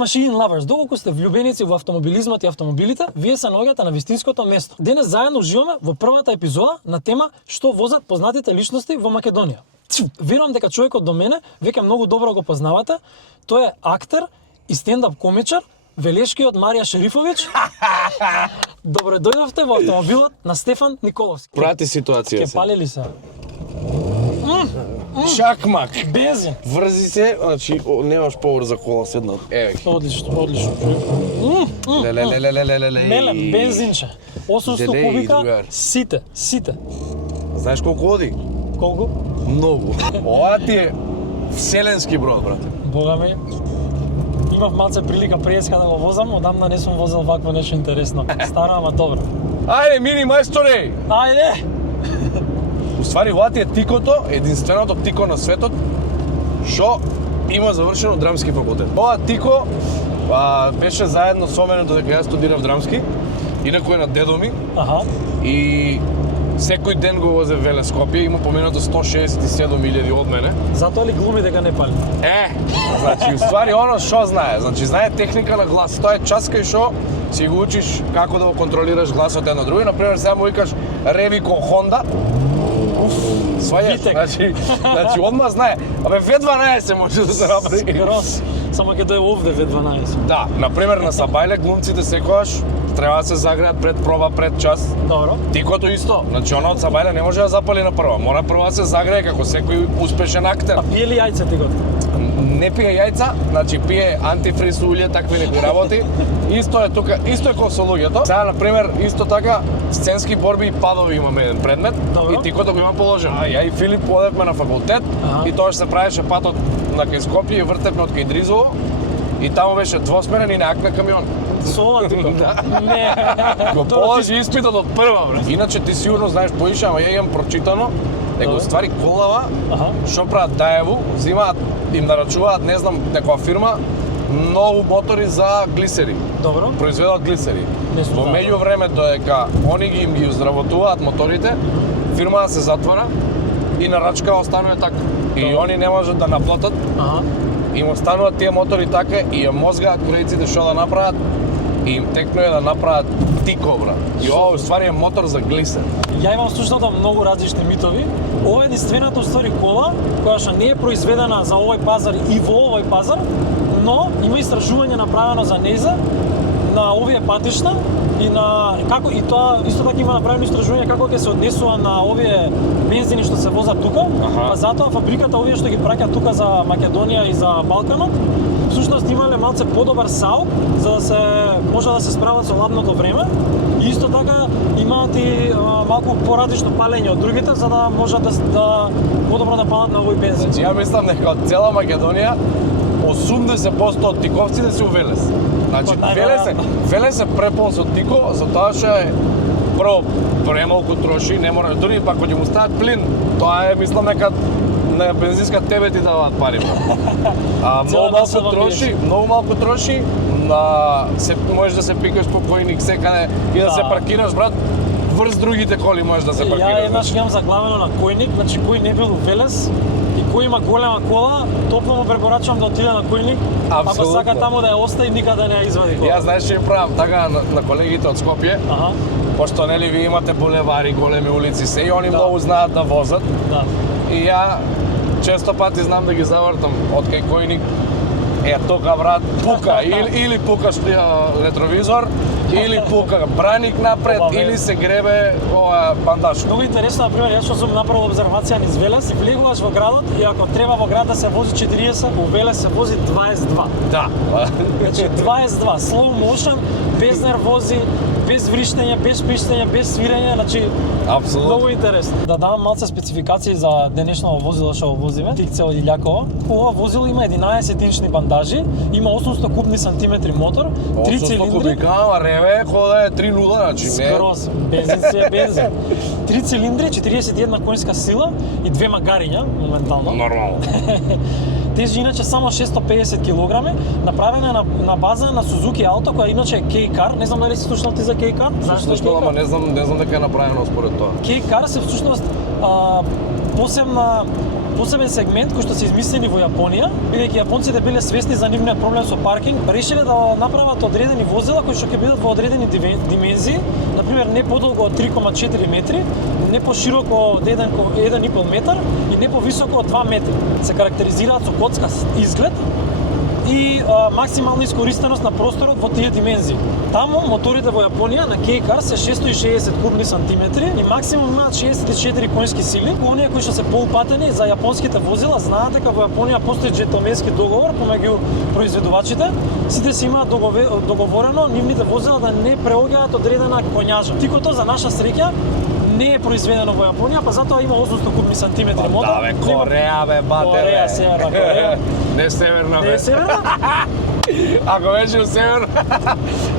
machine lovers, доколку сте влюбеници во автомобилизмот и автомобилите, вие се наоѓате на вистинското место. Денес заедно уживаме во првата епизода на тема што возат познатите личности во Македонија. Верувам дека човекот до мене веќе многу добро го познавате. Тој е актер и стендап комичар, велешкиот Марија Шерифовиќ. Добро дојдовте во автомобилот на Стефан Николовски. Прати ситуација Ке се. пали ли се? Чакмак. Бензин. Врзи се, значи немаш повор за кола седнат. Еве. Одлично, одлично. Лелелелелелеле. Мелем, бензинче. 800 Делеј, кубика, другар. сите. Знаеш колку оди? Колку? Многу. Ова ти е вселенски брод, брате. Бога ми. Имав малце прилика преска да го возам, одамна не сум возел вакво нешто интересно. Стара, ама добро. Ајде, мини мајсторе! Ајде! Уствари, ова ти е тикото, единственото тико на светот, што има завршено драмски факултет. Ова тико беше заедно со мене додека јас студирав драмски, инаку е на дедо ми, Аха. и секој ден го возе Велес Скопје, има поминато 167.000 од мене. Затоа ли глуми дека не пали? Значи, уствари, оно што знае, значи, знае техника на глас. Тоа е час кај што си го учиш како да го контролираш гласот едно друго. Например, сега му викаш Ревико Хонда, сваѓаш, Витек. значи одма знае. Абе, V12 може да се направи. Грос. Само ќе дое овде V12. Да, например, на Сабајле глумците секогаш треба да се загреат пред проба, пред час. Добро. Тикото исто, значи она од Сабајле не може да запали на прва, мора прво да се загрее како секој успешен актер. А пие ли јајце ти гот? Не пие јајца, значи пие антифриз улје, такви некои работи. Исто е тука, исто е како со луѓето. Сега, например, исто така, сценски борби и падови имаме еден предмет. Добро. И тикото го имам положено. Ја и Филип одевме на факултет и тоа се правеше патот на кај Скопје и вртевме од кај Дризово. И таму беше двосмерен и на акна камион. Со ова тико? Не. Го положи испитот од прва, брат. Иначе ти сигурно знаеш поише, ама ја имам прочитано дека уствари колава, Аха. што прават Даеву, взимаат, им нарачуваат, не знам, некоја фирма, нови мотори за глисери. Добро. Произведуваат глисери. Не сум Во знал. меѓувреме додека они ги оздравотуваат моторите, фирмата се затвора и нарачка останува така. И Добро. они не можат да наплатат, Аха. им остануваат тие мотори така и ја мозгаат корејците што да направат и им текнува да направат тико, брат. И ова уствари е мотор за глисер. Ја имам слушнато многу различни митови. Ова е единствената уствари кола која што не е произведена за овој пазар и во овој пазар, но има истражување направено за нејза на овие патишта и на како и тоа исто така има направено истражување како ќе се однесува на овие бензини што се возат тука. Аха. Па затоа фабриката овие што ги праќа тука за Македонија и за Балканот, всушност имале малце подобар САУ за да се може да се справат со ладното време. И исто така имаат и малку поразлично палење од другите за да можат да подобро да палат на овој бензин. Значи ја мислам дека од цела Македонија 80% од тиковците се у Велес. Значи Па, најверојатно. Велес е препон со тико, затоа што е прво премалку троши, не мора дури пак кога ќе му стават плин, тоа е мислам дека на бензинска тебе ти даваат пари. Цела насоба Многу малку троши, на се можеш да се пикаш по којник секаде и да се паркираш, брат. Врз другите коли можеш да се Ја паркираш. еднаш имам заглавено на којник, значи кој не бил у Велес и кој има голема кола, топло му препорачувам да отиде на којник, ако Апсолутно. сака таму да ја остави никаде не ја извади кола. Јас знаеш што им правам така на колегите од Скопје, Аха, пошто нели ви имате булевари, големи улици се и они Да. многу знаат да возат. да. И ја често пати знам да ги завртам од кај којник. Тука, брат, пука или пука ретровизор, или пука браник напред, Ова, бе. или се гребе ова бандаж. Многу интересно, например, јас што сум направил обзервација низ Велес и влегуваш во градот и ако треба во град да се вози 40, у Велес се вози 22. Да. Значи 22, slow motion, без нервози, без вриштење, без пиштење, без свирење, значи Апсолутно. многу интересно. Да дадам малце спецификации за денешното возило што го возиме, Тикце од Илјакова. Ова возило има 11-инчни бандажи, има 800 кубни сантиметри мотор, 3 800 цилиндри. кубика, ама реве кода е 3.0, значи не. Скроз, бензин си е бензин. 3 цилиндри, 41 конска сила и 2 магариња моментално. Нормално. Тежи иначе само 650 кг, направена е на база на Suzuki Alto, која иначе е K-Car. Не знам дали си слушнал ти за K-Car? Знаеш што е Слушнал, ама K-Car? не знам дека е направено според тоа. K-Car се всушност посебна посебен сегмент кој што се измислени во Јапонија, бидејќи јапонците биле свесни за нивниот проблем со паркинг, решиле да направат одредени возила кои што ќе бидат во одредени димензии, например не подолго од 3,4 метри, не пошироко од 1,5 метар и не повисоко од 2 метри. Се карактеризираат со коцкаст изглед и максимална искористеност на просторот во тие димензии. Таму моторите во Јапонија на K-Car се 660 кубни сантиметри и максимум имаат 64 конски сили. Оние кои што се поупатени за јапонските возила знаат дека во Јапонија постои джентелменски договор помеѓу произведувачите. Сите си имаат договорено нивните возила да не преоѓаат одредена конјажа. Тикото за наша среќа не е произведено во Јапонија, па затоа има 800 кубни сантиметри мотор. Да бе, Кореја бе, бате бе. Кореја, Северна Кореја. Не северна бе. Не е северна? Ако беше у север,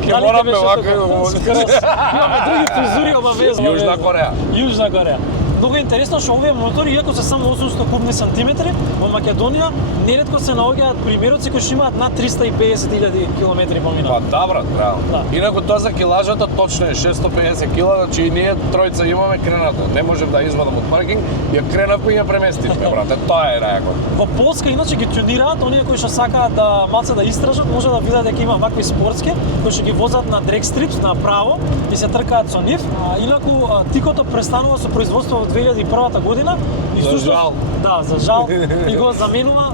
ќе Дали мораме беше вака така? да го Имаме други фризури обавезно. Јужна Кореја. Јужна Кореја. Многу е интересно што овие мотори, иако се само 800 кубни сантиметри, во Македонија неретко се наоѓаат примероци кои што имаат над 350.000 километри поминат. Па да брат, правилно. Да. Инаку тоа за килажата точно е 650 кила, значи и ние тројца имаме кренато. Не можев да извадам од паркинг, ја кренавме и ја преместивме, брате. Тоа е рајако. Во Полска иначе ги тюнираат, оние кои што сакаат да малце да истражат, може да видат дека има вакви спортски кои што ги возат на дрек стрипс на право и се тркаат со нив. Инаку Тикото престанува со производство во 2001 година и За жал. Да, за жал и го заменува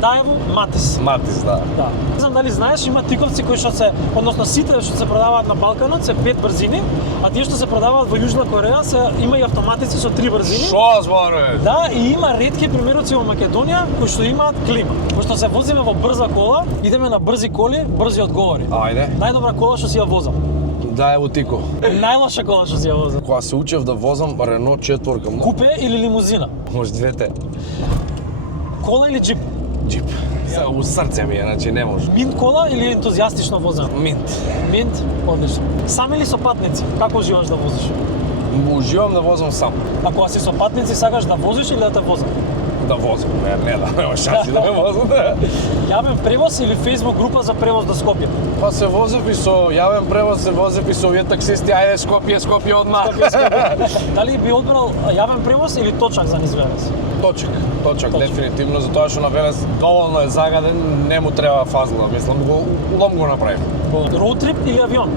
Даево Матис. Матис, да. Да. Не знам дали знаеш, има тиковци кои што се, односно сите што се продаваат на Балканот се 5 брзини, а тие што се продаваат во Јужна Кореја се има и автоматици со 3 брзини. Шо зборуваш? Да, и има ретки примероци во Македонија кои што имаат клима. Пошто се возиме во брза кола, идеме на брзи коли, брзи одговори. Ајде. Најдобра кола што си ја возам. Да, ево Тико. Најлоша кола што си ја возам. Кога се учев да возам Рено 4, Купе или лимузина? може двете. Кола или джип? Джип. Сега у срце ми е, значи не може. Минт кола или ентузијастично возам? Минт. Минт, одлично. Сам или со патници? Како уживаш да возиш? Уживам да возам сам. А кога си со патници сакаш да возиш или да те возам? Да возам, не да, нема шанси да ме возам. Јавен превоз или Facebook група за превоз до Скопје? Па се возев и со јавен превоз, се возев и со овие таксисти, ајде Скопје одма. Дали би одбрал јавен превоз или точак за низ Велес? Точак, дефинитивно, затоа што на Велес доволно е загаден, не му треба фазла, мислам, лом го направим. Роуд трип или авион?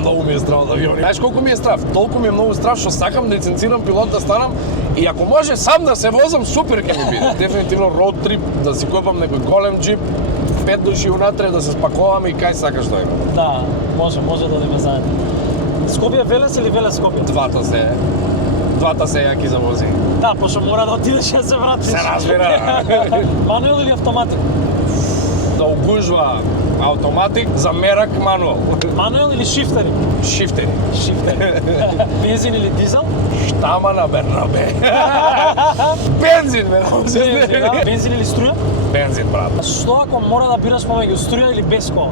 Многу ми е страв од авиони. Знаеш колку ми е страв? Толку ми е многу страв што сакам лиценциран пилот да станам и ако може сам да се возам, супер ќе ми биде. Дефинитивно роуд трип, да си купам некој голем джип, 5 души унатре да се спакуваме и кај сакаш да има. Да, може да одиме заедно. Скопје Велес или Велес Скопје? Двата се јаки за вози. Да, пошто мора да отидеш и да се вратиш. Се разбира. Мануел или автоматик? Да угужва автоматик, за мерак мануел. Мануел или шифтери? Шифтери. Шифтери. Бензин или дизел? Штама на Бернабе. Бензин, бе. Бензин, да. Бензин или струја? Бензин, брат. Што ако мора да бираш помеѓу струја или без кола?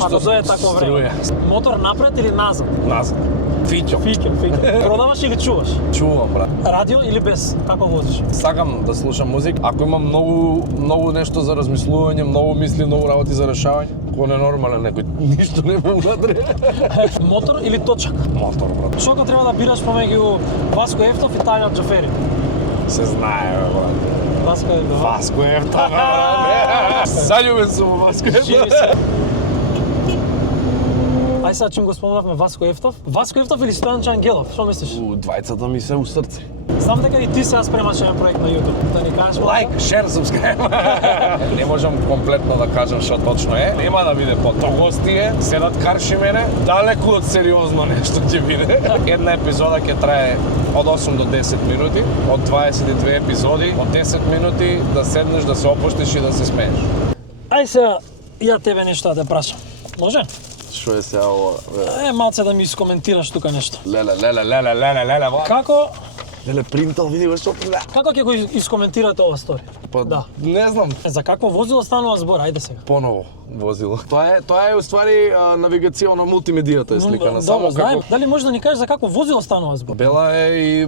Ако дое такво време. Мотор напред или назад? Назад. Фиќо. Продаваш или чуваш? Чувам, брат. Радио или без? Како возиш? Сакам да слушам музик. Ако имам многу нешто за размислување, многу мисли, многу работи за решавање, ко ненормален некој, ништо не ме унатре. Мотор или точак? Мотор, брат. Што ако треба да бираш помеѓу Васко Ефтов и Тајан Џафери? Се знае, бе, брат. Васко Ефтов. Васко Ефтов, брат. Заљубен сум во Васко Ефтов. Ај сега чим го спомнавме Васко Ефтов. Васко Ефтов или Стојанче Ангелов? Што мислиш? Двајцата ми се у срце. Знам дека и ти сега спремаш еден проект на YouTube. Да ни кажеш Лайк, шер, сабскрајб. Не можам комплетно да кажам што точно е. Нема да биде потогостие, седат карши мене, далеку од сериозно нешто ќе биде. Една епизода ќе трае од 8 до 10 минути, од 22 епизоди, од 10 минути да седнеш, да се опуштиш и да се смееш. Ај сега ја тебе нешто да те прашам. Може? Што е сега ова? Малце да ми искоментираш тука нешто. Леле. Како Леле, принтал, види го што принтал. Како ќе го искоментирате ова стори? Па, Да. не знам. За какво возило станува збор? Ајде сега. Поново. возило. Тоа е уствари навигационо мултимедијата е сликана, само знаем. како Дали може да ни кажеш за какво возило станува збор? бела е и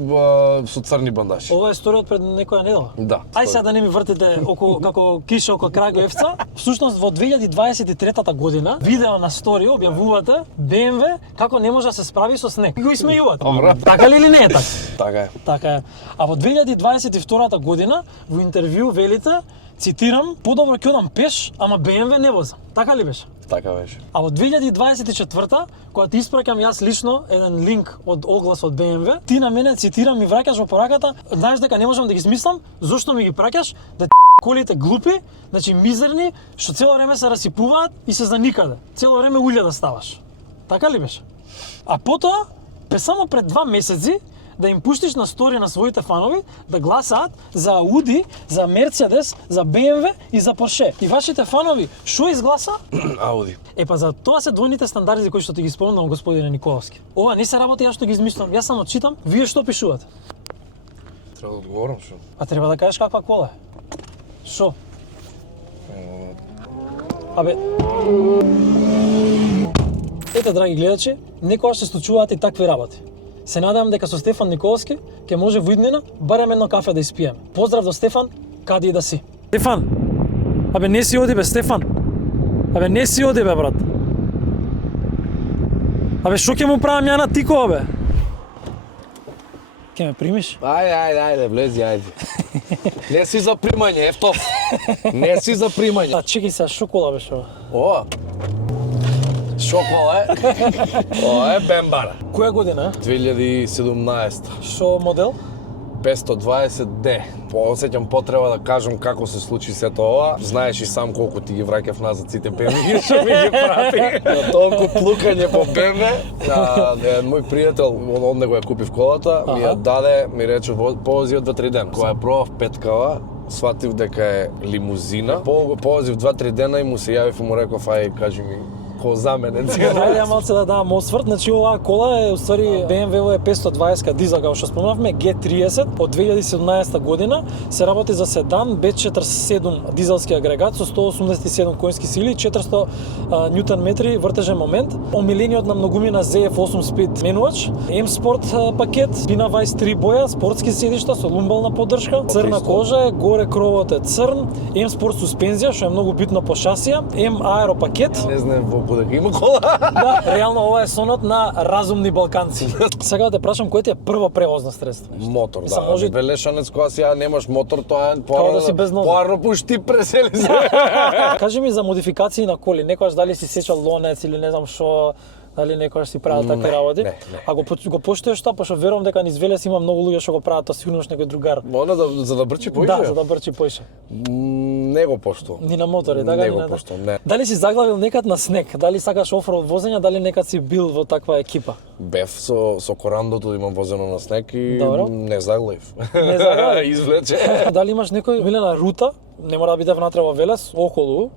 со црни бандажи. Ова е сторија пред некоја недела. Да. Ај сега да не ми вртите како киша око Крагуевца. Всушност во 2023 година видео на стори објавувате BMW како не може да се справи со снег. И го исмејувате. Добро. Така ли или не е така? Така е. Така е. А во 2022 година во интервју велите, цитирам, подобро ќе одам пеш, ама BMW не возам. Така ли беше? Така беше. А во 2024 кога ти испраќам јас лично еден линк од оглас од BMW, ти на мене, цитирам, ми враќаш во пораката, знаеш дека не можам да ги смислам, зошто ми ги праќаш, да колите глупи, значи мизерни, што цело време се расипуваат и се за никаде. Цело време улја да ставаш. Така ли беше? А потоа, само пред 2 месеци, да им пуштиш на стори на своите фанови да гласаат за Ауди, за Мерцедес, за BMW и за Порше. И вашите фанови што изгласа? Ауди. Па за тоа се двојните стандарди кои што ти ги спомнам, господине Николовски. Ова не се работи јас што ги измислам, јас само читам, вие што пишувате? Треба да одговорам што. А треба да кажеш каква кола е. Шо? Абе... Ете, драги гледачи, некогаш се случуваат и такви работи. Се надевам дека со Стефан Николовски ќе може во иднина барем едно кафе да испиеме. Поздрав до Стефан, каде и да си. Стефан! Абе не си оди бе, Стефан! Абе не си оди бе, брат! Абе шо ќе му правам ја на Тико, бе? Ке ме примиш? Ајде, влези, ајде. Не си за примање, ефтов. Не си за примање. А чекай сега, шо кола беше ова? Ова. Шокола е. Ова е Бембара. Која година? 2017. Шо модел? 520D. Осеќам потреба да кажам како се случи сето ова. Знаеш и сам колку ти ги враќав назад сите BMW што ми ги прати. На толку плукање по BMW. Мој пријател, од него ја купив колата, ми ја даде, ми рече повози од 2-3 дена. Кога ја пробав петкава, сватив дека е лимузина. Го повозив 2-3 дена и му се јавив и му реков, ај кажи ми ко за мене. Ајде ја малце да дам осврт, значи оваа кола е уствари BMW 520 дизел, како што спомнавме, G30 од 2017 година, се работи за седан B47 дизелски агрегат со 187 конски сили, 400 ньютон метри вртежен момент, омилениот на многумина ZF8 Speed менувач, M-Sport пакет, Bina Vice 3 боја, спортски седишта со лумбална поддршка, црна кожа е, горе кровот е црн, M-Sport суспензија, што е многу битно по шасија, M-Aero пакет. Не знам дека има кола. Да, реално ова е сонот на разумни балканци. Сега да те прашам, кој ти е прво превозно средство? Мотор, да. Може... Велешанец, кога сега немаш мотор, тоа е Као да си без нозе. Поарно пушти пресели се. Кажи ми за модификации на коли, некојаш дали си сечал лонец или не знам што, дали некојаш си правил такви работи? Не. А го поштоеш тоа, пошто верувам дека низ Велес има многу луѓе што го прават, тоа сигурно некој другар. Она за да брчи поише? Да, за да брчи поише. Не го поштувам. Ни на мотори, така? Не го поштувам, не. Дали си заглавил некад на снег? Дали сакаш офроуд возење, дали некад си бил во таква екипа? Бев со корандото, имам возено на снег и Добро. не заглавив. Не заглавив? Извлече. Дали имаш некој милена рута, не мора да биде внатре во Велес, околу,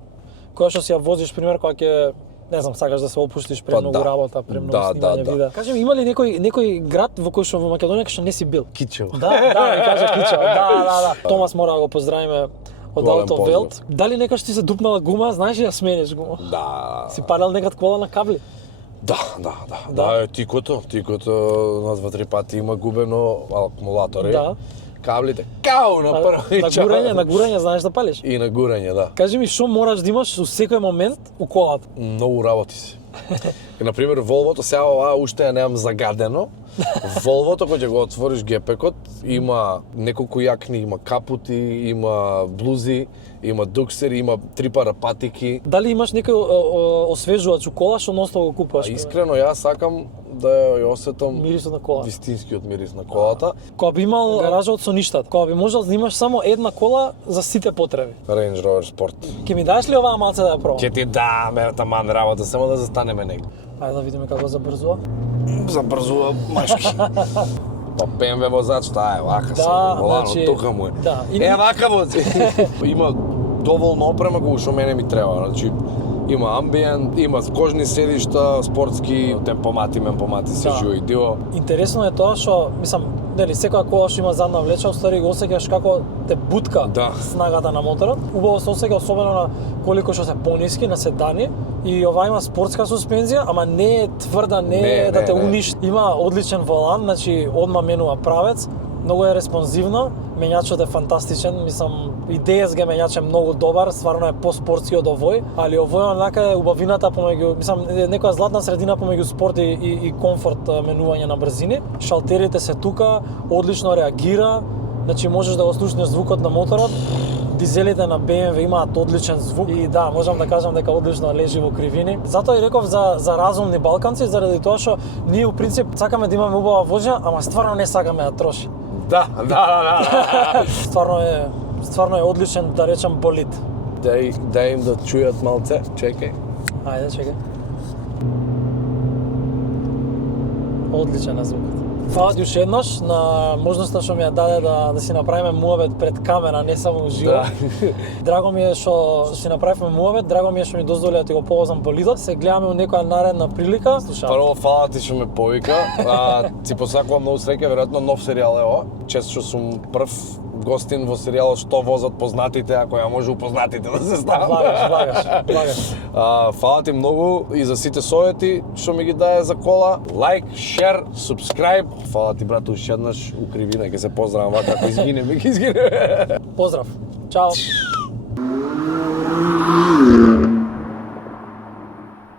која што си ја возиш, пример, кога ќе не знам, сакаш да се опуштиш пре многу работа, пре многу снимање видеа. Кажи ми, има ли некој град во кој што во Македонија што не си бил? Кичево. Да, ми кажа Кичево. Да. Томас мора да го поздравиме од Голем Auto поздрав. Welt. Дали некош ти се дупнала гума, знаеш ли да смениш гума? Да. Си падал некад кола на кабли? Да, тикото на 2-3 пати има губено акумулатори. Да. Каблите, као на прво. На гурање знаеш да палиш? И на гурање, да. Кажи ми, што мораш да имаш во секој момент у колата? Многу работи си. И, например, Волвото, сега ова уште ја немам загадено. Волвото, кој ќе го отвориш гепекот, има неколку јакни, има капути, има блузи, има дуксери, има 3 пара патики. Дали имаш некој освежувач у кола што ностово го купуваш? Искрено, јас сакам да ја осетам мирисот на колата. Вистинскиот мирис на колата. Кога би имал гаража од соништата, кога би можел да имаш само една кола за сите потреби. Range Rover Sport. Ќе ми дадеш ли оваа малце да ја пробам? Ќе ти дам, таман работа, само да застанеме негде. Ајде да видиме како забрзува. Забрзува машки. Па BMW возач, таа е вака се, волано, значи, тука му е. Да. Вака вози. Има доволно опрема која што мене ми треба, значи има амбиент, има кожни седишта, спортски, темпомати, менпомати, се живо и диво. Интересно е тоа што, мислам, нели секоја кола што има задна влеча, уствари го осеќаш како те бутка Да. снагата на моторот. Убаво се осеќа особено на колико што се пониски на седани и ова има спортска суспензија, ама не е тврда, не е да те уништи. Има одличен волан, значи одма менува правец, многу е респонзивна, мењачот е фантастичен, мислам и DSG мењач е многу добар, стварно е поспортски од овој, али овој онака е убавината помеѓу, мислам е некоја златна средина помеѓу спорт и комфорт менување на брзини. Шалтерите се тука, одлично реагира, значи можеш да го слушнеш звукот на моторот. Дизелите на BMW имаат одличен звук и да, можам да кажам дека одлично лежи во кривини. Затоа и реков за разумни балканци, заради тоа што ние у принцип сакаме да имаме убава воžnја, ама стварно не сакаме да троши. Да. Стварно е одличен, да речам, болид. Дај им да чујат малце, чекај. Ајде, чекај. Одличен е звукот. Фала ти уште еднаш на можноста што ми ја даде да си направиме муабет пред камера, не само уживо. Да. Драго ми е што си направивме муабет, драго ми е што ми дозволи да ти го повозам болидот. Се гледаме у некоја наредна прилика. Слушам. Прво, фала ти што ме повика. Ти посакувам многу среќа, веројатно нов серијал е ова. Често што сум прв гостин во серијалот Што возат познатите, ако ја може упознатите да се ставам. Влагаш. Фала ти многу и за сите совети што ми ги даде за кола. Лайк, шер, субскрайб. Фала ти, брат, уште еднаш у кривина, ќе се поздравам вака, ако изгинеме, ќе изгинеме. Поздрав. Чао.